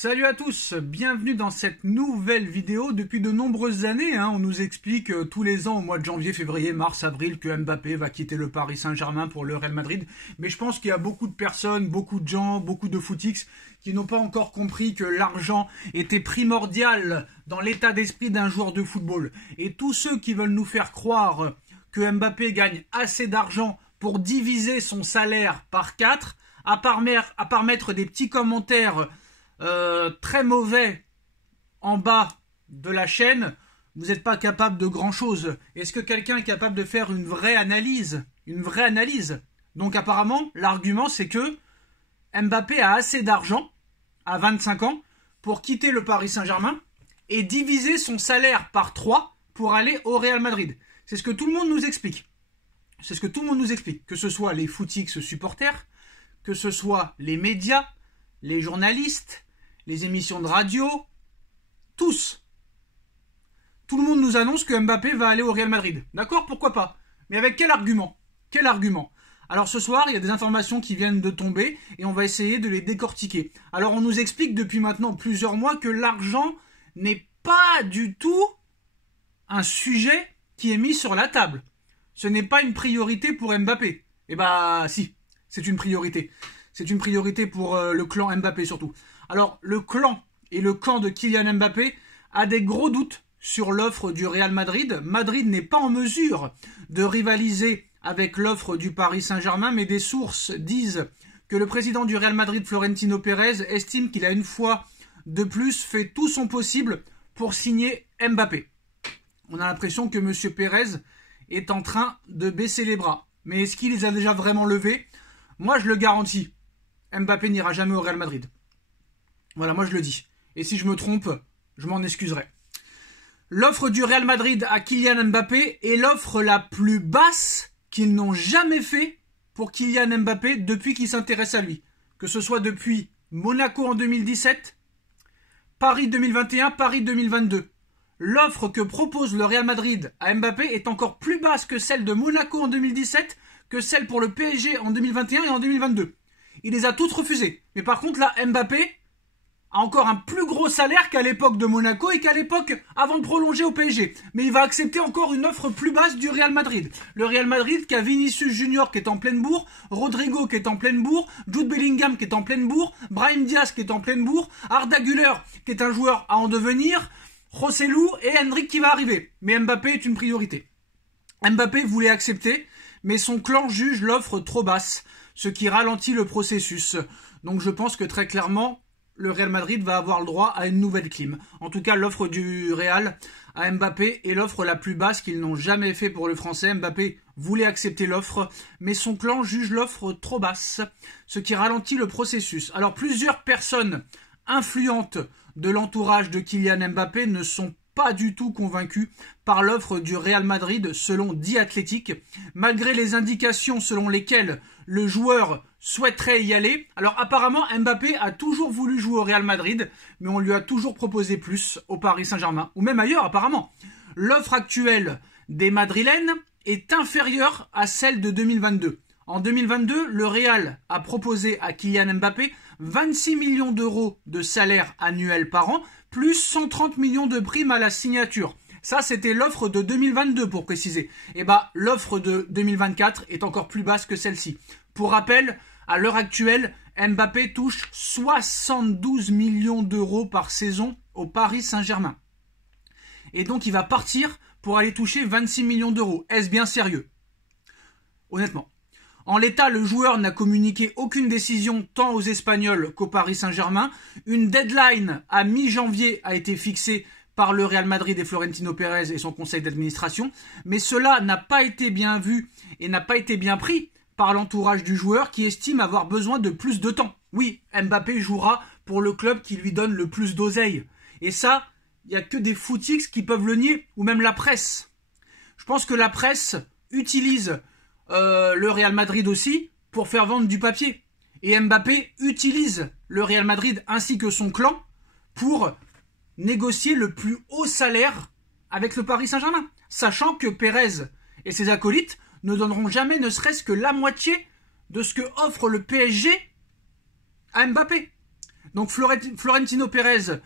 Salut à tous, bienvenue dans cette nouvelle vidéo. Depuis de nombreuses années, on nous explique tous les ans au mois de janvier, février, mars, avril que Mbappé va quitter le Paris Saint-Germain pour le Real Madrid. Mais je pense qu'il y a beaucoup de personnes, beaucoup de gens, beaucoup de footix qui n'ont pas encore compris que l'argent était primordial dans l'état d'esprit d'un joueur de football. Et tous ceux qui veulent nous faire croire que Mbappé gagne assez d'argent pour diviser son salaire par 4, à part mettre des petits commentaires très mauvais en bas de la chaîne, vous n'êtes pas capable de grand chose. Est-ce que quelqu'un est capable de faire une vraie analyse? Donc apparemment, l'argument c'est que Mbappé a assez d'argent à 25 ans pour quitter le Paris Saint-Germain et diviser son salaire par 3 pour aller au Real Madrid. C'est ce que tout le monde nous explique. Que ce soit les footix supporters, que ce soit les médias, les journalistes, les émissions de radio, tous. Tout le monde nous annonce que Mbappé va aller au Real Madrid. D'accord, pourquoi pas? Mais avec quel argument? Alors ce soir, il y a des informations qui viennent de tomber et on va essayer de les décortiquer. Alors on nous explique depuis maintenant plusieurs mois que l'argent n'est pas du tout un sujet qui est mis sur la table. Ce n'est pas une priorité pour Mbappé. Eh bah si, c'est une priorité. C'est une priorité pour le clan Mbappé surtout. Alors, le clan et le camp de Kylian Mbappé a des gros doutes sur l'offre du Real Madrid. Madrid n'est pas en mesure de rivaliser avec l'offre du Paris Saint-Germain, mais des sources disent que le président du Real Madrid, Florentino Pérez, estime qu'il a une fois de plus fait tout son possible pour signer Mbappé. On a l'impression que M. Pérez est en train de baisser les bras. Mais est-ce qu'il les a déjà vraiment levés? Moi, je le garantis. Mbappé n'ira jamais au Real Madrid. Voilà, moi je le dis. Et si je me trompe, je m'en excuserai. L'offre du Real Madrid à Kylian Mbappé est l'offre la plus basse qu'ils n'ont jamais fait pour Kylian Mbappé depuis qu'il s'intéresse à lui. Que ce soit depuis Monaco en 2017, Paris 2021, Paris 2022. L'offre que propose le Real Madrid à Mbappé est encore plus basse que celle de Monaco en 2017, que celle pour le PSG en 2021 et en 2022. Il les a toutes refusées. Mais par contre, là, Mbappé a encore un plus gros salaire qu'à l'époque de Monaco et qu'à l'époque avant de prolonger au PSG. Mais il va accepter encore une offre plus basse du Real Madrid. Le Real Madrid qui a Vinicius Junior qui est en pleine bourre, Rodrigo qui est en pleine bourre, Jude Bellingham qui est en pleine bourre, Brahim Diaz qui est en pleine bourre, Arda Güler qui est un joueur à en devenir, Joselu et Endrick qui va arriver. Mais Mbappé est une priorité. Mbappé voulait accepter, mais son clan juge l'offre trop basse, ce qui ralentit le processus. Donc je pense que très clairement, le Real Madrid va avoir le droit à une nouvelle clim. En tout cas, l'offre du Real à Mbappé est l'offre la plus basse qu'ils n'ont jamais fait pour le Français. Mbappé voulait accepter l'offre, mais son clan juge l'offre trop basse, ce qui ralentit le processus. Alors plusieurs personnes influentes de l'entourage de Kylian Mbappé ne sont pas du tout convaincus par l'offre du Real Madrid selon The Athletic, malgré les indications selon lesquelles le joueur souhaiterait y aller. Alors apparemment Mbappé a toujours voulu jouer au Real Madrid, mais on lui a toujours proposé plus au Paris Saint-Germain, ou même ailleurs apparemment. L'offre actuelle des Madrilènes est inférieure à celle de 2022. En 2022, le Real a proposé à Kylian Mbappé 26 millions d'euros de salaire annuel par an, plus 130 millions de primes à la signature. Ça, c'était l'offre de 2022 pour préciser. Et l'offre de 2024 est encore plus basse que celle-ci. Pour rappel, à l'heure actuelle, Mbappé touche 72 millions d'euros par saison au Paris Saint-Germain. Et donc, il va partir pour aller toucher 26 millions d'euros. Est-ce bien sérieux? Honnêtement. En l'état, le joueur n'a communiqué aucune décision tant aux Espagnols qu'au Paris Saint-Germain. Une deadline à mi-janvier a été fixée par le Real Madrid et Florentino Pérez et son conseil d'administration. Mais cela n'a pas été bien vu et n'a pas été bien pris par l'entourage du joueur qui estime avoir besoin de plus de temps. Oui, Mbappé jouera pour le club qui lui donne le plus d'oseille. Et ça, il n'y a que des footix qui peuvent le nier, ou même la presse. Je pense que la presse utilise le Real Madrid aussi pour faire vendre du papier. Et Mbappé utilise le Real Madrid ainsi que son clan pour négocier le plus haut salaire avec le Paris Saint-Germain. Sachant que Pérez et ses acolytes ne donneront jamais ne serait-ce que la moitié de ce que offre le PSG à Mbappé. Donc Florentino Pérez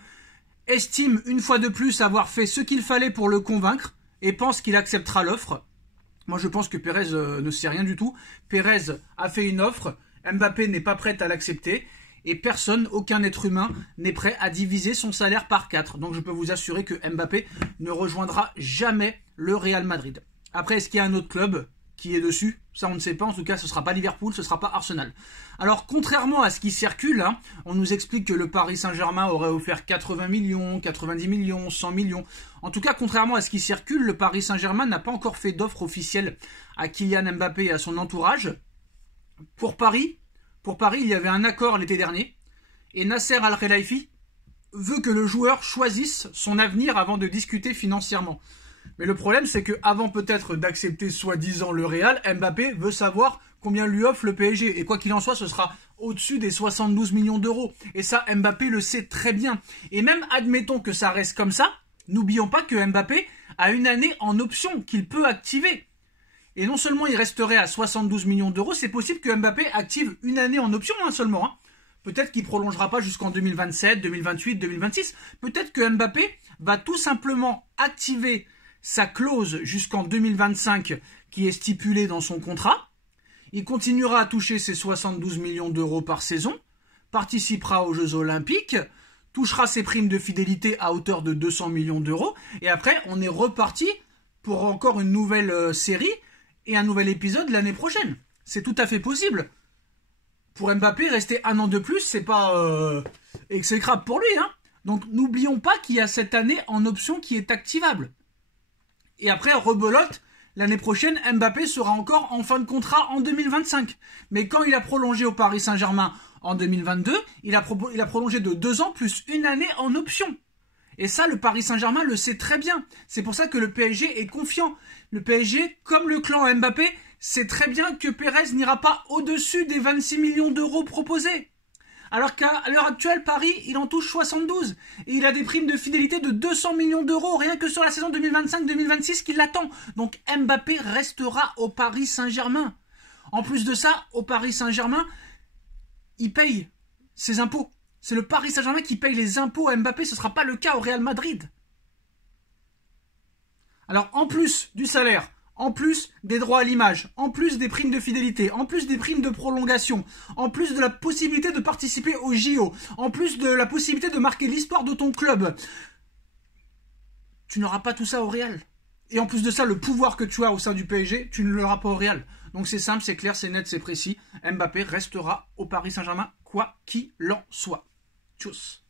estime une fois de plus avoir fait ce qu'il fallait pour le convaincre et pense qu'il acceptera l'offre. Moi je pense que Pérez ne sait rien du tout. Pérez a fait une offre, Mbappé n'est pas prêt à l'accepter et personne, aucun être humain n'est prêt à diviser son salaire par 4. Donc je peux vous assurer que Mbappé ne rejoindra jamais le Real Madrid. Après, est-ce qu'il y a un autre club qui est dessus? Ça, on ne sait pas. En tout cas, ce ne sera pas Liverpool, ce ne sera pas Arsenal. Alors, contrairement à ce qui circule, hein, on nous explique que le Paris Saint-Germain aurait offert 80 millions, 90 millions, 100 millions. En tout cas, contrairement à ce qui circule, le Paris Saint-Germain n'a pas encore fait d'offre officielle à Kylian Mbappé et à son entourage. Pour Paris, il y avait un accord l'été dernier. Et Nasser Al-Khelaifi veut que le joueur choisisse son avenir avant de discuter financièrement. Mais le problème, c'est que avant peut-être d'accepter soi-disant le Real, Mbappé veut savoir combien lui offre le PSG. Et quoi qu'il en soit, ce sera au-dessus des 72 millions d'euros. Et ça, Mbappé le sait très bien. Et même admettons que ça reste comme ça, n'oublions pas que Mbappé a une année en option qu'il peut activer. Et non seulement il resterait à 72 millions d'euros, c'est possible que Mbappé active une année en option seulement. Hein. Peut-être qu'il ne prolongera pas jusqu'en 2027, 2028, 2026. Peut-être que Mbappé va tout simplement activer sa clause jusqu'en 2025 qui est stipulée dans son contrat. Il continuera à toucher ses 72 millions d'euros par saison, participera aux Jeux Olympiques, touchera ses primes de fidélité à hauteur de 200 millions d'euros. Et après, on est reparti pour encore une nouvelle série et un nouvel épisode l'année prochaine. C'est tout à fait possible. Pour Mbappé, rester un an de plus, c'est pas exécrable pour lui. Hein. Donc n'oublions pas qu'il y a cette année en option qui est activable. Et après, rebelote, l'année prochaine, Mbappé sera encore en fin de contrat en 2025. Mais quand il a prolongé au Paris Saint-Germain en 2022, il a prolongé de 2 ans plus une année en option. Et ça, le Paris Saint-Germain le sait très bien. C'est pour ça que le PSG est confiant. Le PSG, comme le clan Mbappé, sait très bien que Pérez n'ira pas au-dessus des 26 millions d'euros proposés. Alors qu'à l'heure actuelle, Paris, il en touche 72. Et il a des primes de fidélité de 200 millions d'euros, rien que sur la saison 2025-2026 qui l'attend. Donc Mbappé restera au Paris Saint-Germain. En plus de ça, au Paris Saint-Germain, il paye ses impôts. C'est le Paris Saint-Germain qui paye les impôts à Mbappé, ce ne sera pas le cas au Real Madrid. Alors en plus du salaire, en plus des droits à l'image, en plus des primes de fidélité, en plus des primes de prolongation, en plus de la possibilité de participer au JO, en plus de la possibilité de marquer l'histoire de ton club, tu n'auras pas tout ça au Real. Et en plus de ça, le pouvoir que tu as au sein du PSG, tu ne l'auras pas au Real. Donc c'est simple, c'est clair, c'est net, c'est précis. Mbappé restera au Paris Saint-Germain, quoi qu'il en soit. Tchuss.